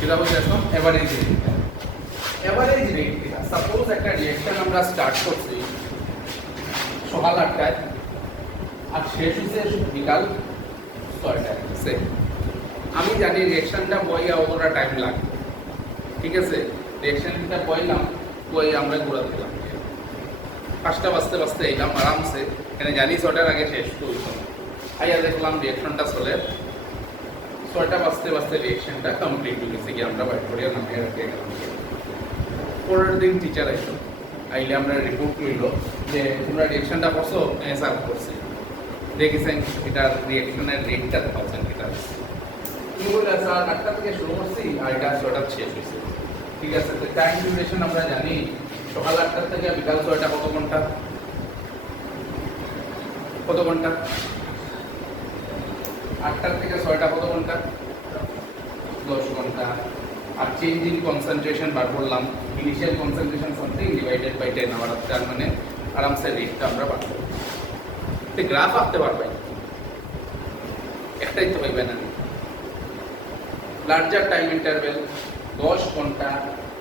কিতা বলছিলাম average rate. Average rate কিতা, সাপোজ একটা রিঅ্যাকশন আমরা স্টার্ট করছি সকাল 8টায় আর শেষ হচ্ছে বিকাল 6টায়। আমি জানি রিঅ্যাকশনটা বইয়া ওরা টাইম লাগবে, ঠিক আছে। রিঅ্যাকশনটা বইলাম, বই আমরা ঘুরা দিলাম 5টা বাজতে বাজতে এলাম আরামসে, এখানে জানি 6টার আগে শেষ করতাম। আইয়া দেখলাম রিঅ্যাকশনটা চলে 6টা বাজতে বাজতে রিঅ্যাকশনটা কমপ্লিট হয়ে গেছে, কি আমরা বাইট করিয়া নামিয়ে রাখতে গেলাম। পরের দিন টিচার আসলো, আইলে আমরা রিপোর্ট করলো যে তোমরা রিঅ্যাকশনটা করছো, সার্ভ করছি, দেখেছেন এটার রিঅ্যাকশনের রেটটা দেখাচ্ছেন এটা। তুমি বলে স্যার 8টা থেকে শুরু করছি আর এটা 6টা শেষ হয়েছে, ঠিক আছে। তো টাইম ডিউরেশন আমরা জানি সকাল 8টা থেকে বিকাল 6টা কত ঘন্টা? কত ঘন্টা? 8টা থেকে 6টা কত ঘন্টা? 10 ঘন্টা। আর চেঞ্জ ইন কনসেন্ট্রেশন বার করলাম, initial concentration something divided by 10 hour, তার মানে আরামসে রেটটা আমরা বার করব। তো গ্রাফ আঁকতে পারবে, একটাই তো পাইবে না। লার্জার টাইম ইন্টারভেল 10 ঘন্টা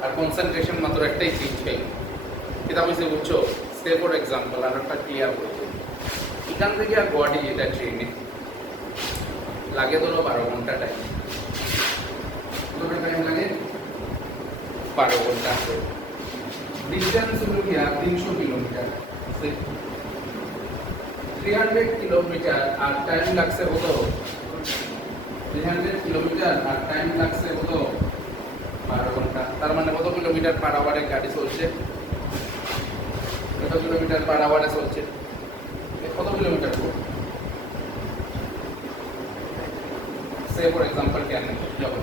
আর কনসেন্ট্রেশন মাত্র একটাই চেঞ্জ পাই। এটা হয়েছে বুঝছো, সে ফর এক্সাম্পল আর একটা ক্লিয়ার হয়েছে, এখান থেকে আর গুয়াহাটি যেটা ট্রেনে লাগে ধরো 12 ঘন্টা টাইম, টাইম লাগে 12 ঘন্টা। ডিস্টেন্স হলো গিয়া 300 কিলোমিটার, 300 কিলোমিটার আর টাইম লাগছে কত? 300 কিলোমিটার আর টাইম লাগছে কত? 12 ঘন্টা। তার মানে কত কিলোমিটার পার আওয়ারে গাড়ি চলছে? কত কিলোমিটার পার আওয়ারে চলছে? কত কিলোমিটার? সে ফর এক্সাম্পল কেন যখন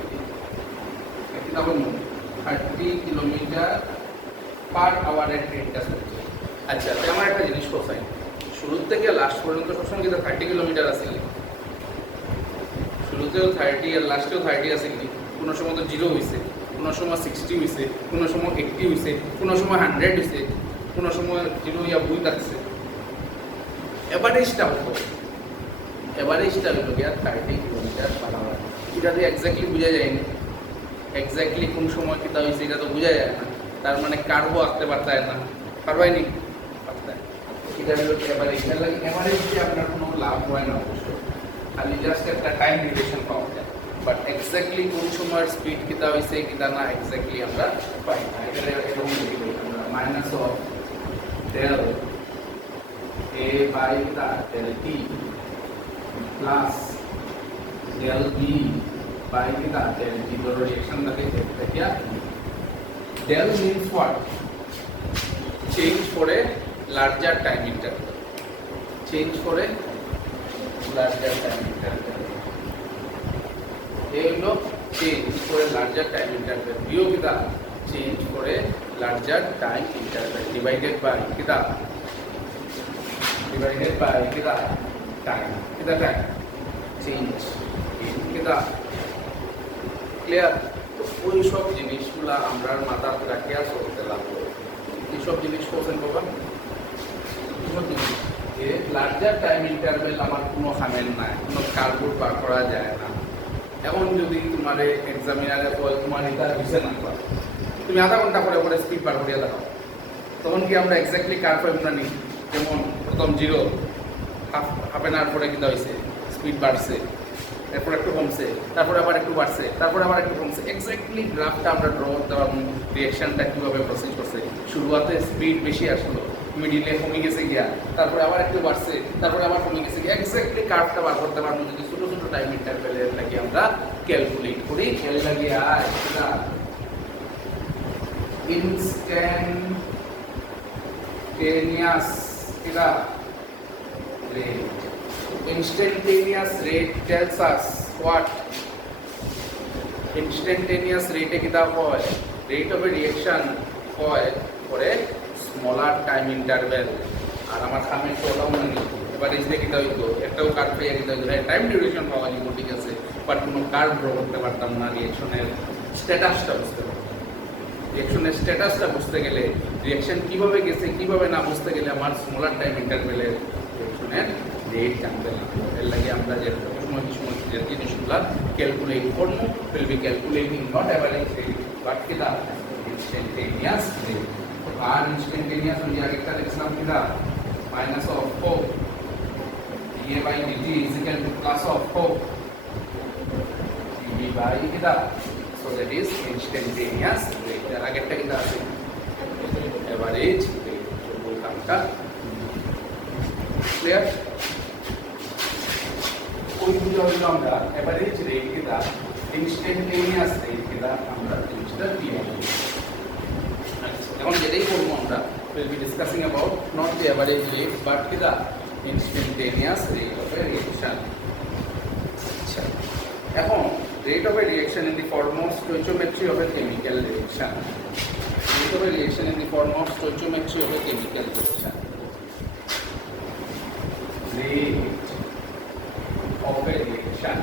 তখন 30 কিলোমিটার পার আওয়ারের ট্রেনটা চলছে। আচ্ছা, তো আমার একটা জিনিস কোথায়, শুরু থেকে লাস্ট পর্যন্ত সবসময় কিন্তু 30 কিলোমিটার আছে, শুরুতেও 30 আর লাস্টেও 30 আছে, কি কোনো সময় তো 0 হয়েছে, কোনো সময় 60 হয়েছে, কোনো সময় 80 হয়েছে, কোনো সময় 100 হয়েছে, কোনো সময় 0 ইয়া 2 থাকছে। এভারেজটা হতো, এভারেজটা হলো গিয়া 30 কিলোমিটার পার আওয়ার। এটা দিয়ে এক্স্যাক্টলি বোঝা যায়নি, এক্স্যাক্টলি কোন সময় কিতা হয়েছে এটা তো বোঝা যায় না, তার মানে কার্ভও আঁকতে পারতে হয় না, পারবাইনি পারতে। এটা হলো এভারেজ। এর লাগে এভারেজ দিয়ে আপনার কোনো লাভ হয় না অবশ্য, খালি জাস্ট একটা টাইম ডিউরেশন পাওয়া যায়, বাট এক্স্যাক্টলি কোন সময়ের স্পিড কিতা হয়েছে কিতা না এক্স্যাক্টলি আমরা পাই না। এটা এরকম লিখি আমরা minus of del A by del T plus del B by del T. ধরো রিঅ্যাকশন দেখিয়া ডেল মিন্স হোয়াট? চেঞ্জ করে লার্জার টাইম ইন্টারভেল, চেঞ্জ করে লার্জার টাইম ইন্টারভেল, এই হলো চেঞ্জ করে লার্জার টাইম ইন্টারভেল। বিও কিতা? চেঞ্জ করে larger time interval divided by কিতা? ডিভাইডেড বাই কিতা? টাইম। কিতা টাইম? চেঞ্জ কিতা? ক্লিয়ার? তো ওই সব জিনিসগুলা আমরা মাথাতে রাখিয়া চলতে লাগবে। এইসব জিনিস কোশ্চেন পাবা, এইসব জিনিস যে লার্জার টাইম ইন্টারভেল আমার কোনো হামেল নাই, কোনো কার্ভবোর্ড বার করা যায় না। এখন যদি তোমার এক্সামিনারে বলে তোমার এটা হয়েছে না, তুমি আধা ঘন্টা পরে পরে স্পিড বার করিয়া দেখাও, তখন কি আমরা এক্স্যাক্টলি কার পাইব না? নি যেমন প্রথম 0, হাফ এন আওয়ার পরে কিনা হয়েছে স্পিড বাড়ছে, এরপর একটু কমছে, তারপরে আবার একটু বাড়ছে, তারপরে আবার একটু কমছে, এক্স্যাক্টলি গ্রাফটা আমরা ড্র করতে পারবো, রিঅ্যাকশনটা কীভাবে প্রসেস করছে। শুরুতে স্পিড বেশি আসলো, মিডিলে কমে গেছে গিয়া, তারপরে আবার একটু বাড়ছে, তারপরে আবার কমে গেছে গিয়া, এক্স্যাক্টলি কার্ভটা বার করতে পারবো যদি ছোটো ছোটো টাইম ইন্টারভেলের লাগে আমরা ক্যালকুলেট করি। এর লাগে instantaneous rate. Instantaneous rate tells us what? Instantaneous rate কিতা হয়? Rate of a reaction হয় for a smaller time interval. আর আমার সামনে টোটাল মানে এবার এই যে কিতা হইতো, একটাও কার্ভ পেয়ে কিতা হইতো, টাইম ডিউরেশন পাওয়া যেত, ঠিক আছে, বাট কোনো কার্ভ ড্র করতে পারতাম না, রিঅ্যাকশনের স্ট্যাটাসটা বুঝতে পারতাম। রিঅ্যাকশনের স্ট্যাটাসটা বুঝতে গেলে, রিঅ্যাকশন কীভাবে গেছে কীভাবে না বুঝতে গেলে আমার স্মলার টাইম ইন্টারভেলের রিঅ্যাকশনের রেট জানতে লাগবে। এর লাগে আমরা যে সময় যে জিনিসগুলা ক্যালকুলেট করব will be calculating not average rate but কিনা instantaneous rate তো আর instantaneous ওই আরেকটা লিখলাম কিনা minus of 4 dA by dt is equal to plus of 4 dV by কিনা so that is instantaneous rate এর আগেরটা কিনা আছে average rate বলতাম কা ক্লিয়ার ওইগুলো হইল আমরা এভারেজ রেট কিনা ইনস্ট্যান্টেনিয়াস রেট কিনা আমরা জিনিসটা দিয়ে এখন যেটাই করবো আমরা will be discussing about not the average rate but কিনা instantaneous rate of a reaction আচ্ছা এখন rate of a reaction in the form of stoichiometry of a chemical reaction rate of a reaction in the form of stoichiometry of a chemical reaction rate of a reaction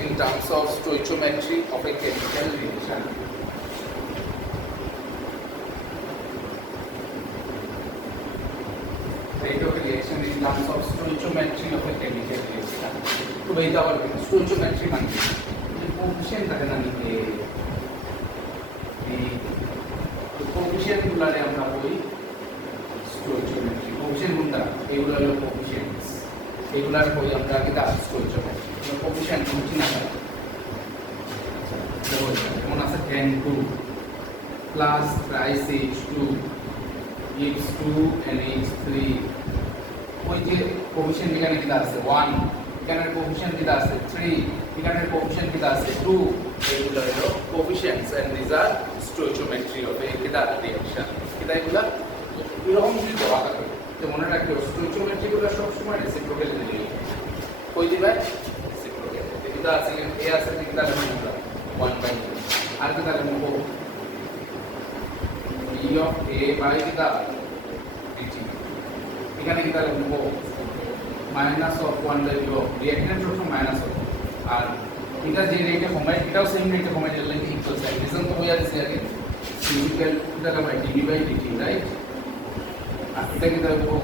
in terms of stoichiometry of a chemical reaction rate of a reaction in terms of stoichiometry of a chemical reaction तो भाई क्या बोल stoichiometry मान coefficient থাকে না নিতে এই coefficient গুলারে আমরা বলি স্টোইচিওমেট্রি কোফিশিয়েন্ট কোনটা এগুলো হলো কোফিশিয়েন্টস এগুলার বই আমরা আগে দা স্টোইচিওমেট্রি কোফিশিয়েন্ট বুঝি না যেমন আছে 10 2 plus thrice H2 gives 2 NH3 ওই যে কোফিশিয়েন্ট এখানে কি আছে 1 এখানের কোফিশিয়েন্ট কিটা আছে 3 এখানের কোফিশিয়েন্ট কিটা আছে 2 এগুলো হলো কোফিশিয়েন্টস এন্ড দিস আর স্টোইচিওমেট্রি অফ এ কিটা রিঅ্যাকশন কিটা এগুলো এরকম যদি দেওয়া থাকে তো মনে রাখো স্টোইচিওমেট্রি গুলো সব সময় রেসিপ্রোকাল দিবে কই দিবে রেসিপ্রোকাল কিটা আছে এ আছে কিটা লিখব 1/2 আর কিটা লিখব e of a by কিটা dt এখানে কিটা লিখব minus of 1/0 reactant সবসময় মাইনাস হবে আর এটা যে রেটে কমাই এটাও সেম রেটে কমাই দিলে ইকুয়াল সাইন রিজন তো বোঝা যাচ্ছে আগে ফিজিক্যাল এটা কমাই dv by dt রাইট আর এটা কি দেখো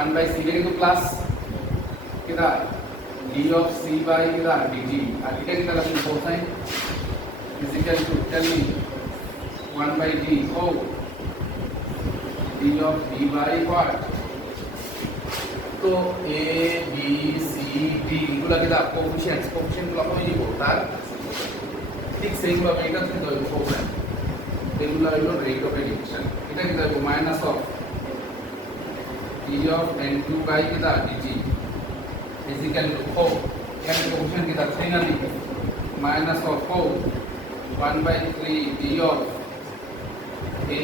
1/c কিন্তু প্লাস কিটা d of c by কিটা dt আর এটা কি তাহলে cosine physical to tell me 1/d ও d of d by what তো এ বি সি ডি এগুলা কিটা কোফিশিয়েন্টস গুলো কই দিব তার ঠিক সেইভাবে এটা কিন্তু হইব কোফিশিয়েন্ট এগুলো হইলো রেট অফ রিঅ্যাকশন এটা কি দেব minus of e of n2 by কিটা dt is equal to 4 এখানে কোফিশিয়েন্ট কিটা 3 না দিবে minus of 4 1/3 d of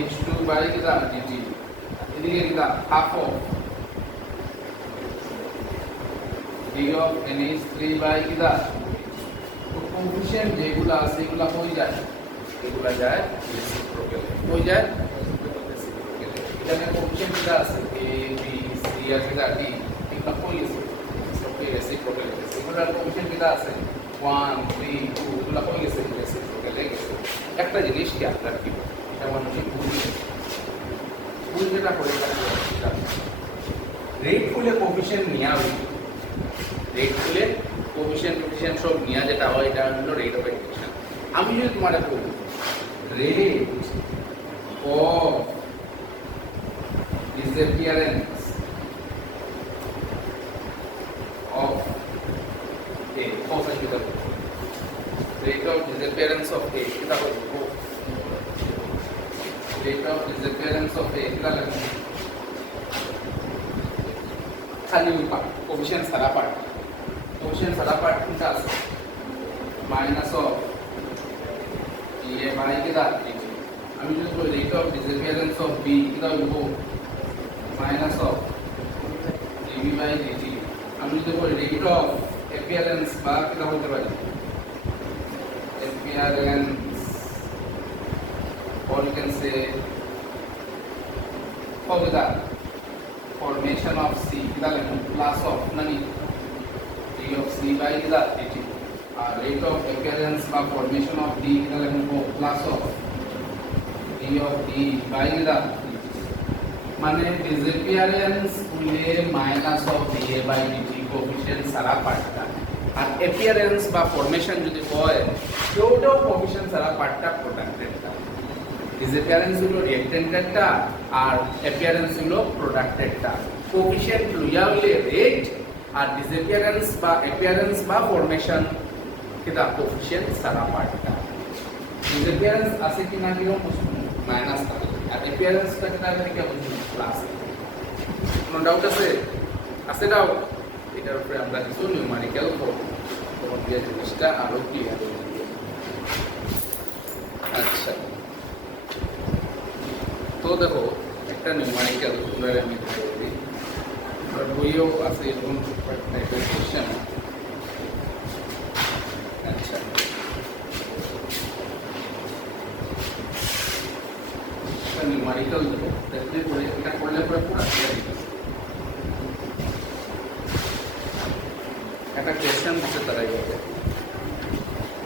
h2 by কিটা dt এদিকে কিটা half of d of NH3 by কিটা তো কোফিশিয়েন্ট যেগুলো আছে এগুলা কই যায় এগুলা যায় রেসিপ্রোকাল কই যায় রেসিপ্রোকাল এখানে কোফিশিয়েন্ট কিটা আছে a b c আর কিটা d এগুলা কই গেছে সবই রেসিপ্রোকাল গেছে এগুলার কোফিশিয়েন্ট কিটা আছে 1 3 2 এগুলা কই গেছে রেসিপ্রোকাল গেছে একটা জিনিস কি আপনারা কি যেমন ভুল যেটা করে রেট ফুলে কোফিশিয়েন্ট নিয়া হইছে রেট ফুলে কোফিশিয়েন্ট সব নিয়া যেটা হয় এটা হলো রেট অফ রিঅ্যাকশন আমি যদি তোমারে বলি rate of disappearance of a cosine কিটা rate of disappearance of a কিটা হবে rate of disappearance of a কিটা লাগবে খালি কোফিশিয়েন্ট সারা পার্ট কোফিশিয়েন্ট সারা পার্ট কিটা আছে মাইনাস অফ a by কিটা আমি যদি বলি rate of disappearance of b কিটা হইব minus of dv by dt আমি যদি বলি রেট অফ অ্যাপিয়ারেন্স বা কিটা হতে পারে appearance or you can say formula formation of c কিটা লিখব প্লাস অফ নানি d of c by কিটা dt rate of appearance বা formation of D এটা লিখব plus of D of D by the মানে disappearance হলে minus of dA by dt coefficient সারা পার্টটা আর appearance বা formation যদি হয় টোটাল coefficient সারা পার্টটা প্রোডাক্টেডটা disappearance হলো reactantটা আর appearance হলো productedটা coefficient লইয়া হইলে rate আর disappearance বা appearance বা formation কিটা coefficient সারা পার্টটা disappearance আছে কিনা কিরকম বুঝুন মাইনাস থাকে আর appearance টা কিটা আছে কি বুঝুন প্লাস কোনো ডাউট আছে ডাউট এটার উপরে আমরা কিছু নিউমেরিক্যাল করব তখন দিয়ে জিনিসটা আরো ক্লিয়ার হয়ে যাবে আচ্ছা তো দেখো একটা নিউমেরিক্যাল তোমরা আমি বলি আর বইও আছে এরকম টাইপের কোশ্চেন আচ্ছা নিউমেরিক্যাল দেখো দেখলে পরে এটা করলে পরে পুরো ক্লিয়ার হয়ে যাবে একটা কোশ্চেন দিতে তারাই হবে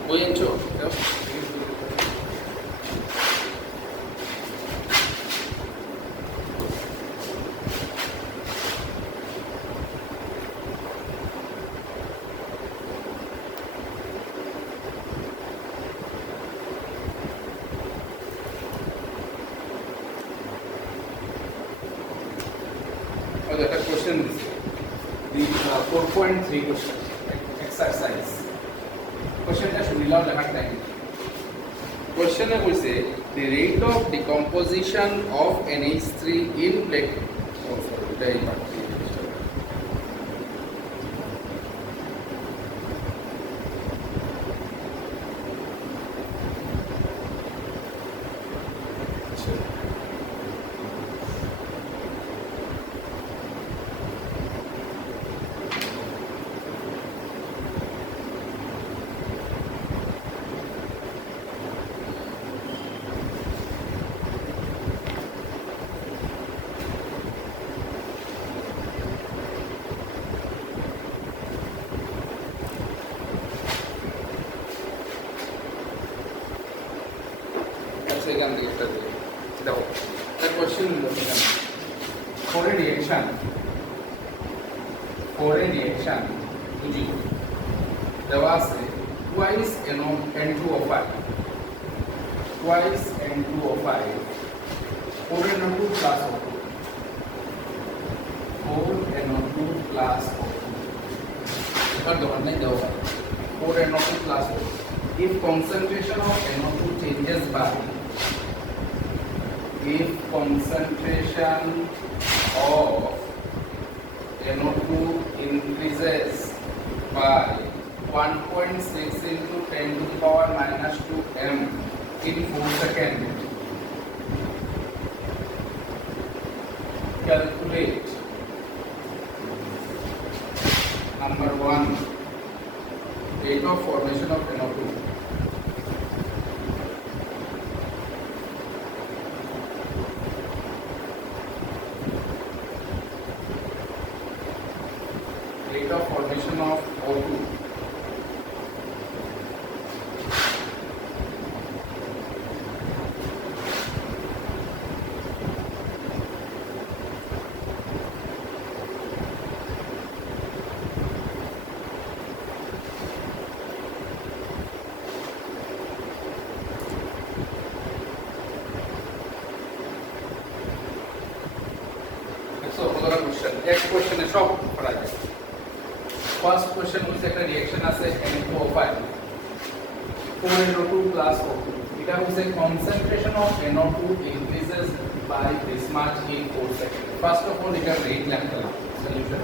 বই আনছো একটা কোশ্চেন দিছে দি 4.3 কোশ্চেন এক্সারসাইজ কোশ্চেনটা শুনিলাম লেখার টাইম কোশ্চেনে কইছে the rate of decomposition of NH3 in black এটাই পাচ্ছি এখান থেকে একটা দেখো তার কোশ্চেন হলো for a reaction বুঝি দেওয়া আছে twice N2O5 4NO2 plus O2 4NO2 plus O2 এবার ধরনের নেই দেওয়া হয় 4NO2 plus O2 if concentration of NO2 changes by if concentration of NO2 increases by 1.6 into 10 to the power minus 2 m in 4 seconds, calculate number 1 rate of formation of NO2. Rate of formation of O2. So, next question is short. First question was a reaction as a N2O5 4NO2 plus O2. It was a concentration of NO2 increases by this much in 4 seconds. First of all, it is rate length solution.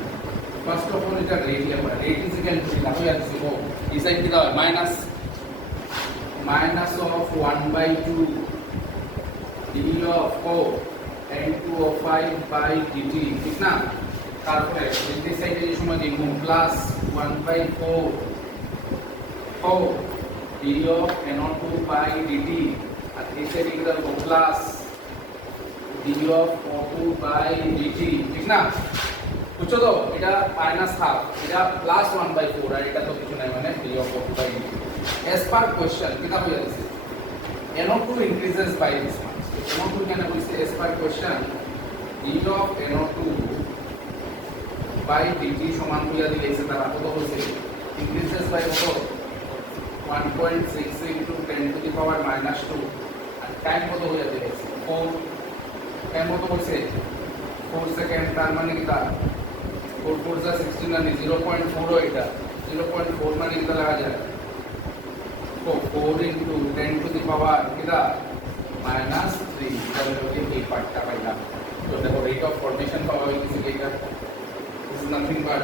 First of all, it is rate length. Rate is equal to 0. Is equal to minus of 1 by 2 d of O N2O5 by dt. ঠিক না? তারপরে এই সাইডে যে সময় দিব plus 1/4 d of NO2 by dt আর এই সাইডে কি দেব plus d of O2 by dt ঠিক না বুঝছো তো? এটা মাইনাস হাফ, এটা প্লাস 1/4 আর এটা তো কিছু নাই মানে d of O2 by dt as per question কিটা হয়ে আছে NO2 increases by this much NO2 কেন বলছে as per question d of NO2 by dt সমান হইয়া দিয়েছে তারা কত হইছে increases by কত 1.6 into 10 to the power minus 2 আর টাইম কত হইয়া দিয়েছে 4 টাইম কত হইছে 4 সেকেন্ড তার মানে কিটা 4 4 যা 16 মানে 0.4 এটা 0.4 মানে কিটা লাগা যায় তো 4 into 10 to the power কিটা minus 3 তাহলে এই পার্টটা পাইলাম তো দেখো রেট অফ ফর্মেশন পাওয়া হইছে এটা this is nothing but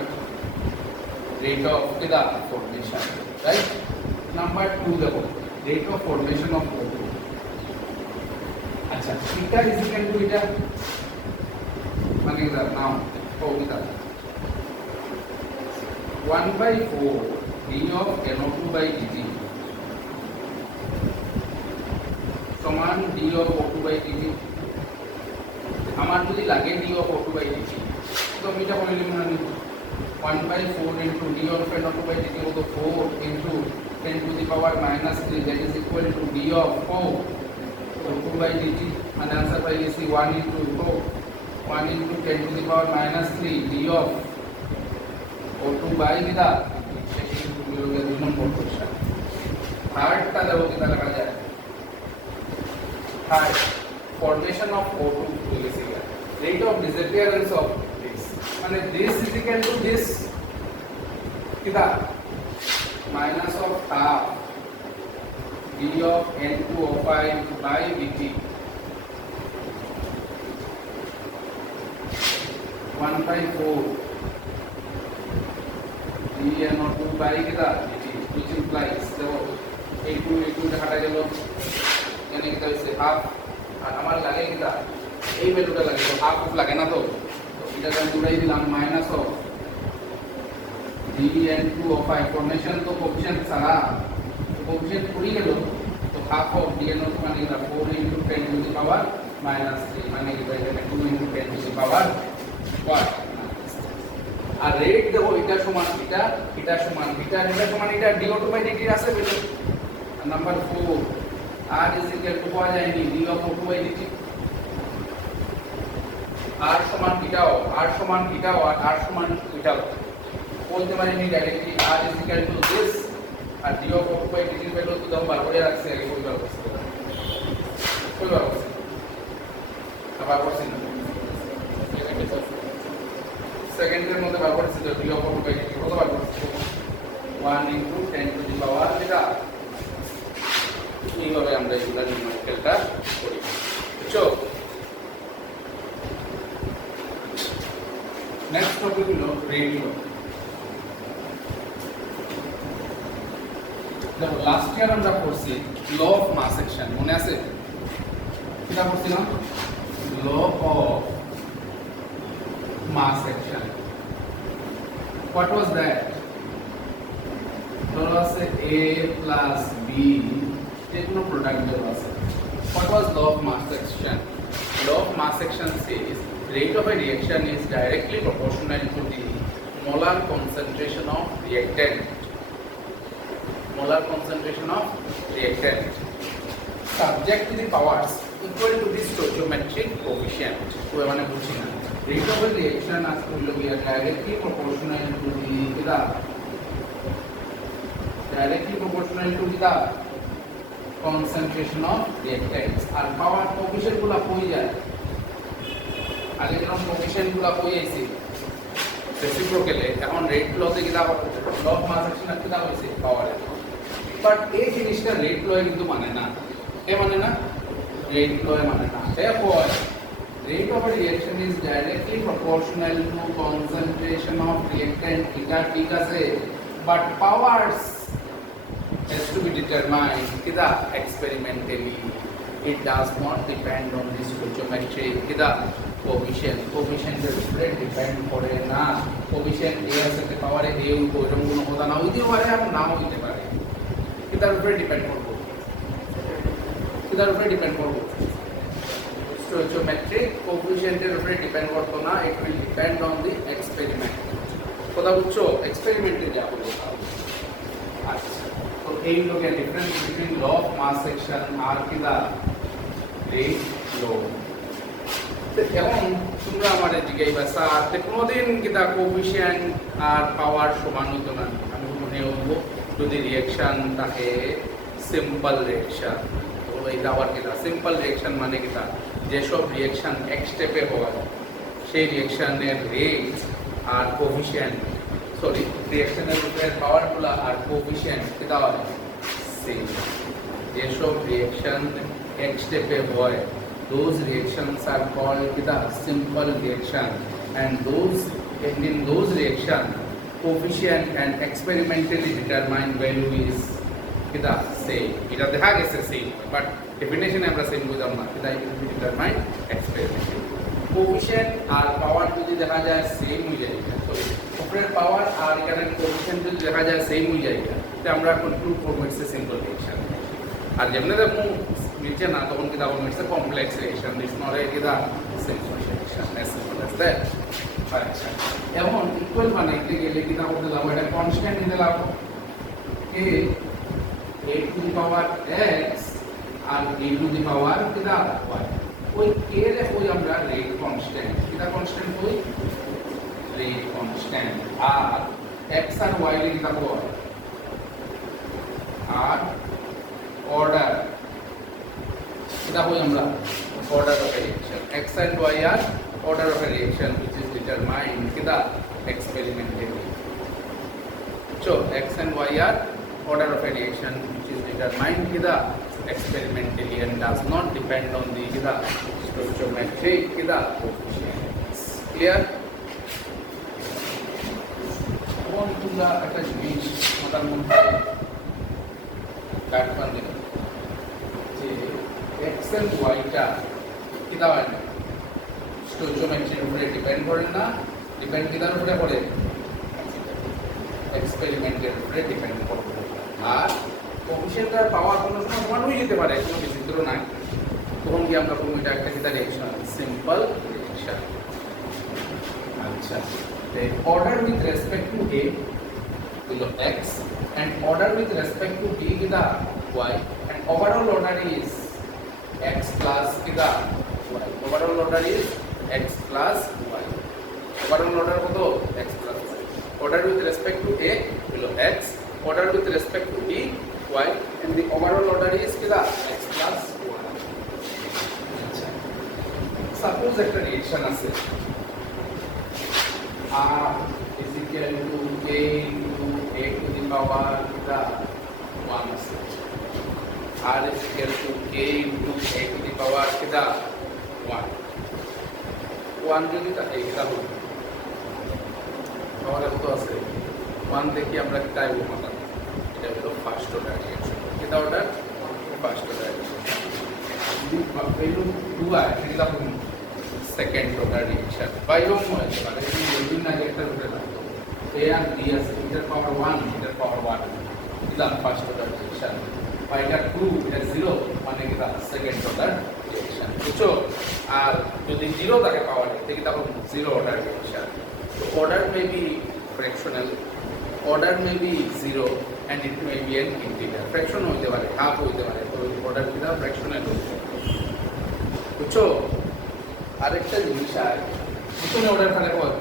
rate of কিটা formation right number 2 দেখো rate of formation of O2 আচ্ছা এটা is equal to এটা মানে কিটা নাও ও কিটা 1/4 d of NO2 by dt সমান d of O2 by dt আমার যদি লাগে d of O2 by dt তো আমি এটা বলে লিখব না 1/4 into d of NO2 by dt কত 4 into 10 to the power minus 3 that is equal to d of O2 by dt and answer by is 1 into 1 into 10 to the power minus 3 d of O2 by কিটা সেটি হলো 2 নম্বর question থার্ডটা দেখো কিটা লেখা যায় third formation of O2 হইছে কিটা rate of disappearance of this মানে this is equal to this কিটা minus of half d of N2O5 by dt 1/4 d NO2 by কিটা dt which implies দেখো A2 টা কাটা গেল এখানে কিটা হইছে হাফ আর আমার লাগে কিটা এই ভ্যালুটা লাগে তো হাফ লাগে না তো এটা আমি উড়াই দিলাম মাইনাস অফ dN2O5 ফর্মেশন তো কোএফিশিয়েন্ট ছাড়া কোএফিশিয়েন্ট পড়ে গেল তো হাফ অফ dN2 মানে এটা 4 into 10 to the power minus 3 মানে এটা এখানে 2 into 10 to the power 1 আর রেট দেখো এটা সমান এটা সমান এটা সমান এটা dO2 by dt আছে বেশি number 4 r is equal to পাওয়া যায়নি d of O2 by dt r সমান এটাও r সমান এটাও আর r সমান এটাও বলতে পারিনি directly r is equal to this আর d of O2 by dt এর ভ্যালু তো দাও বার করে রাখছি আগে কইবার করছি আবার করছি না সেকেন্ডের মধ্যে বার করছি তো d of O2 by dt কত বার করছি 1 into 10 to the power এটা এইভাবে আমরা এগুলা নিউমেরিক্যালটা করি বুঝছো নেক্সট টপিক হলো রেডিও দেখো লাস্ট ইয়ার আমরা পড়ছি ল অফ মাস অ্যাকশন মনে আছে কিটা পড়ছিলাম law of mass action what was that ধরো আছে a plus b যে কোনো প্রোডাক্ট দেওয়া আছে what was law of mass action law of mass action says rate of a reaction is directly proportional to the molar concentration of reactant subject to the powers equal to the stoichiometric coefficient তো মানে বুঝি না rate of a reaction as হলো we are directly proportional to the concentration of reactants আর power coefficient গুলো কই যায় আগে যখন কোএফিশিয়েন্ট গুলো কই আইছে রেসিপ্রোকালে এখন রেট লতে কি দাও ল অফ মাস অ্যাকশন কি দাও হইছে পাওয়ারে বাট এই জিনিসটা রেট লয়ে কিন্তু মানে না কে মানে না রেট লয়ে মানে না therefore rate of a reaction is directly proportional to concentration of reactant এটা ঠিক আছে but powers has to be determined kida experimentally it does not depend on this stoichiometric kida coefficient এর উপরে ডিপেন্ড করে না coefficient a এর সাথে পাওয়ার a ওইরকম কোনো কথা না হইতে পারে আর নাও হইতে পারে কিটার উপরে ডিপেন্ড করবে স্টোইচিওমেট্রিক কোএফিসিয়েন্টের উপরে ডিপেন্ড করতো না, it will depend on the experiment. কথা বুঝছো? এক্সপেরিমেন্টে যা হলো। আচ্ছা, তো এই লোকে difference between law of mass action আর কি দা রেট লো। এখন তোমরা আমার জিজ্ঞাসা স্যার কোনোদিন কিতা কোএফিসিয়েন্ট আর পাওয়ার সমান হতো না? আমি মনে হবো যদি রিঅ্যাকশন থাকে সিম্পল রিঅ্যাকশন। তো এইটা আবার কিতা সিম্পল রিঅ্যাকশন মানে কিতা, যেসব রিঅ্যাকশন এক স্টেপে হয় সেই রিঅ্যাকশনের রেট আর কোএফিসিয়েন্ট, সরি রিঅ্যাকশনের উপরে পাওয়ারগুলা আর কোএফিসিয়েন্ট কিতা হয় সেম। যেসব রিঅ্যাকশন এক স্টেপে হয় those reactions are called the simple reaction, and in those reaction coefficient and experimentally determined value is kita same. Eta dekha geche same, but definition আমরা same বুঝাম না, এটা determined experimentally। coefficient আর পাওয়ার যদি দেখা যায় সেম হয়ে যায়, সরি উপরের পাওয়ার আর এখানে coefficient যদি দেখা যায় সেম হয়ে যায়, তো আমরা কনক্লুড করব ইটস সিম্পল রিঅ্যাকশন। আর যেমন দেখো নিচে না তখন কি দাও it's a complex reaction, this not a কি the simple reaction, as simple as that. আচ্ছা, এখন ইকুয়াল বানাইতে গেলে কি দাও দিলাম এটা কনস্ট্যান্ট দিলাম a to the power x আর a টু দি পাওয়ার কি দা y। ওই k এর ওই আমরা রেট কনস্ট্যান্ট, কিটা কনস্ট্যান্ট ওই রেট কনস্ট্যান্ট, আর x আর y এর কিটা পাওয়ার আর order, এটা হই আমরা order of a reaction, x and y are order of a reaction which is determined kita experimentally. So x and y are order of a reaction which is determined kita experimentally and does not depend on the kita stoichiometric kita coefficients. Clear? এখন তোমরা একটা জিনিস মাথার মধ্যে কাট করে দিন যে x and y টা কিটা হয় না স্টোইচিওমেট্রির উপরে ডিপেন্ড করে না, ডিপেন্ড কিটার উপরে করে এক্সপেরিমেন্টের উপরে ডিপেন্ড করে। আর কোএফিসিয়েন্ট আর পাওয়ার কোনো সময় সমান হয়ে যেতে পারে, কোনো বিচিত্র নাই, তখন কি আমরা বলবো এটা একটা কিটা রিঅ্যাকশন, সিম্পল রিঅ্যাকশন। আচ্ছা, order with respect to a হলো x and order with respect to b kita y, and overall order is x plus kita y, overall order is x plus y, overall order koto x plus y, order with respect to a holo x, order with respect to b y, and the overall order is kita x plus y। acha, suppose ekta reaction ache r is equal to a into a to the power the 1 আছে, r is equal to a into a to the power the 1 যদি থাকে এটা হবে তাহলে কত আছে 1 দেখি আমরা কি টাইপ মাথা, এটা হলো ফার্স্ট অর্ডার রিঅ্যাকশন, এটা অর্ডার ফার্স্ট অর্ডার রিঅ্যাকশন। যদি ভ্যালু 2 হয় এটা হবে সেকেন্ড অর্ডার রিঅ্যাকশন, বাইরম হয় মানে এই দুই না একটা রূপে লাগবে a and b আছে, এটার পাওয়ার 1 এটার পাওয়ার 1, এটা ফার্স্ট অর্ডার রিঅ্যাকশন। এটা 2 এটা 0 মানে এটা সেকেন্ড অর্ডার রিঅ্যাকশন, বুঝছো? আর যদি 0 থাকে পাওয়ারে তাহলে তখন 0 অর্ডার রিঅ্যাকশন। তো order may be fractional, order may be 0 and it may be an integer, fraction হইতে পারে, হাফ হইতে পারে, তো অর্ডার কিটা ফ্র্যাকশনাল হইতে পারে, বুঝছো? আরেকটা জিনিস আছে পিছনে অর্ডার ফেলে কত,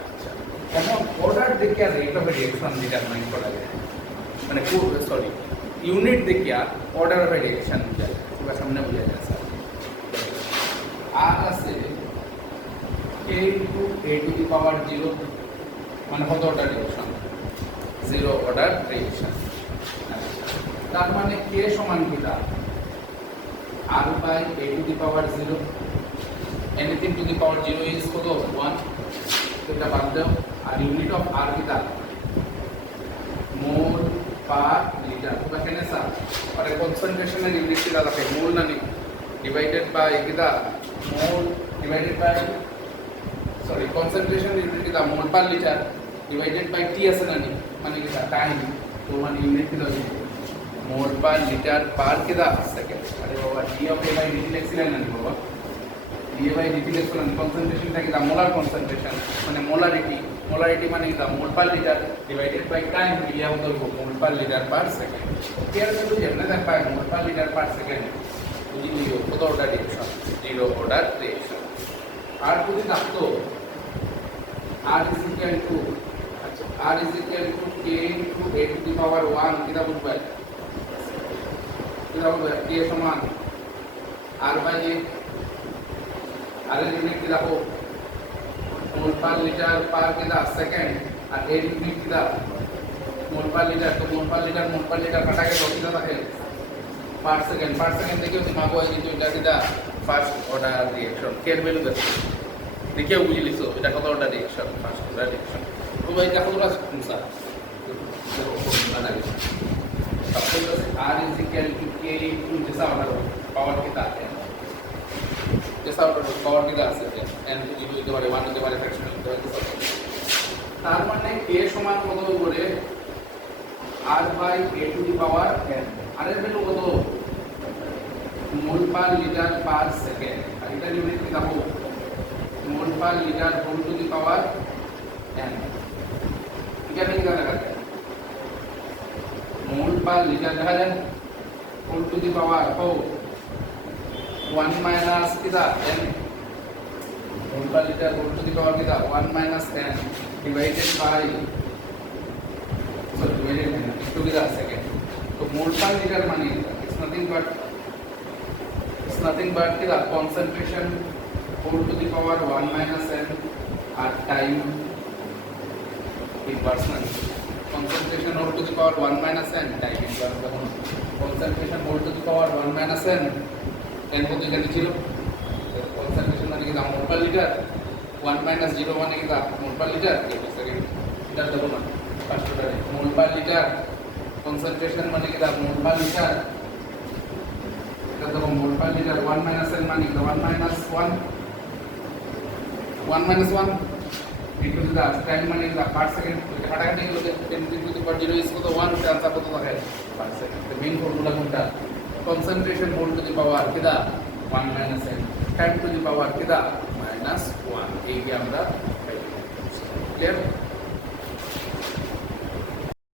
আচ্ছা এখন অর্ডার দেখে রেট অফ রিঅ্যাকশন ডিটারমাইন করা যায়, মানে সরি ইউনিট দেখে অর্ডার অফ রিঅ্যাকশন বোঝা যায়, তোমরা সামনে বোঝা যায় স্যার। আর আছে a into a to the power 0 মানে কত অর্ডার রিঅ্যাকশন, 0 অর্ডার রিঅ্যাকশন। তার মানে k সমান কিটা r by a to the power 0, anything to the power 0 is কত 1, তো এটা বাদ দাও। আর ইউনিট অফ r কিটা মোল পার লিটার, তোমরা কেনে স্যার আর কনসেন্ট্রেশনের ইউনিট কিটা থাকে মোল না নি, ডিভাইডেড বাই কিটা mole divided by sorry concentration unit কিটা mole per litre divided by T আছে না নি, মানে কিটা টাইম, তো মানে ইউনিট কিটা মোল পার লিটার পার কিটা সেকেন্ড। আরে বাবা T of A by dt লিখছিলেন না নি বাবা, ডিএ বাই ডিটি লিখলাম কনসেন্ট্রেশনটা কি দা মোলার কনসেন্ট্রেশন মানে মোলারিটি মানে কি the mole per litre divided by time yeah হতো mole per litre per second care করে যেমন না পাই মোল পার লিটার পার সেকেন্ড বুঝি নিও কত order reaction zero order reaction আর যদি থাকতো r is equal to r is equal to k into a to the power 1 কিটা বুঝবাই কিটা বুঝবাই k সমান r by a r এর ইউনিট কি দেখো মোল পার লিটার পার কিটা সেকেন্ড আর a এর ইউনিট কিটা মোল পার লিটার তো মোল পার লিটার কাটা গেল কিটা থাকে পার সেকেন্ড থেকে দিমাগ হয় কিন্তু এটা কিটা ফার্স্ট অর্ডার রিঅ্যাকশন কে এর ভ্যালু কত দেখেও বুঝে লিখছো এটা কত order reaction first order reaction তো ভাই দেখো তোরা sir suppose r is equal to k into जैसा ऑर्डर पावर कितना है जैसा ऑर्डर पावर कितना আছে n to 0 হতে পারে 1 হতে পারে ফ্র্যাকশন হতে পারে তার মানে k সমান কত করে r by a to the power n r এর ভ্যালু কত মোল পার লিটার পার সেকেন্ড আর এটা ইউনিট কি দেখো mole per litre whole to the power n এখানে কি লেখা আছে मोल पर लीटर है होल टू द पावर हो 1 माइनस कितना n mole per litre whole to the power कितना 1 minus n divided by sorry divided into कितना सेकंड तो मोल पर लीटर माने इट्स नथिंग बट कितना concentration whole to the power 1 minus n at time in percent concentration whole to the power 1 minus n time in concentration whole to the power 1 minus n n কত এখানে ছিল concentration মানে কি দাম মোল per litre 1 minus 0 মানে কি দাম মোল per litre second এটা দেখো না ফার্স্ট অর্ডারে মোল পার লিটার concentration মানে কি দাম মোল পার লিটার এটা দেখো mole per litre 1 minus n মানে কি 1 minus 1 into the time money the per second কাটাকাটি হলো 10 into the power 0 is কত 1 সে आंसर কত থাকে per second the main formula কোনটা concentration whole to the power কিদা 1 minus n time to the power কিদা -1 এই আমরা ক্লিয়ার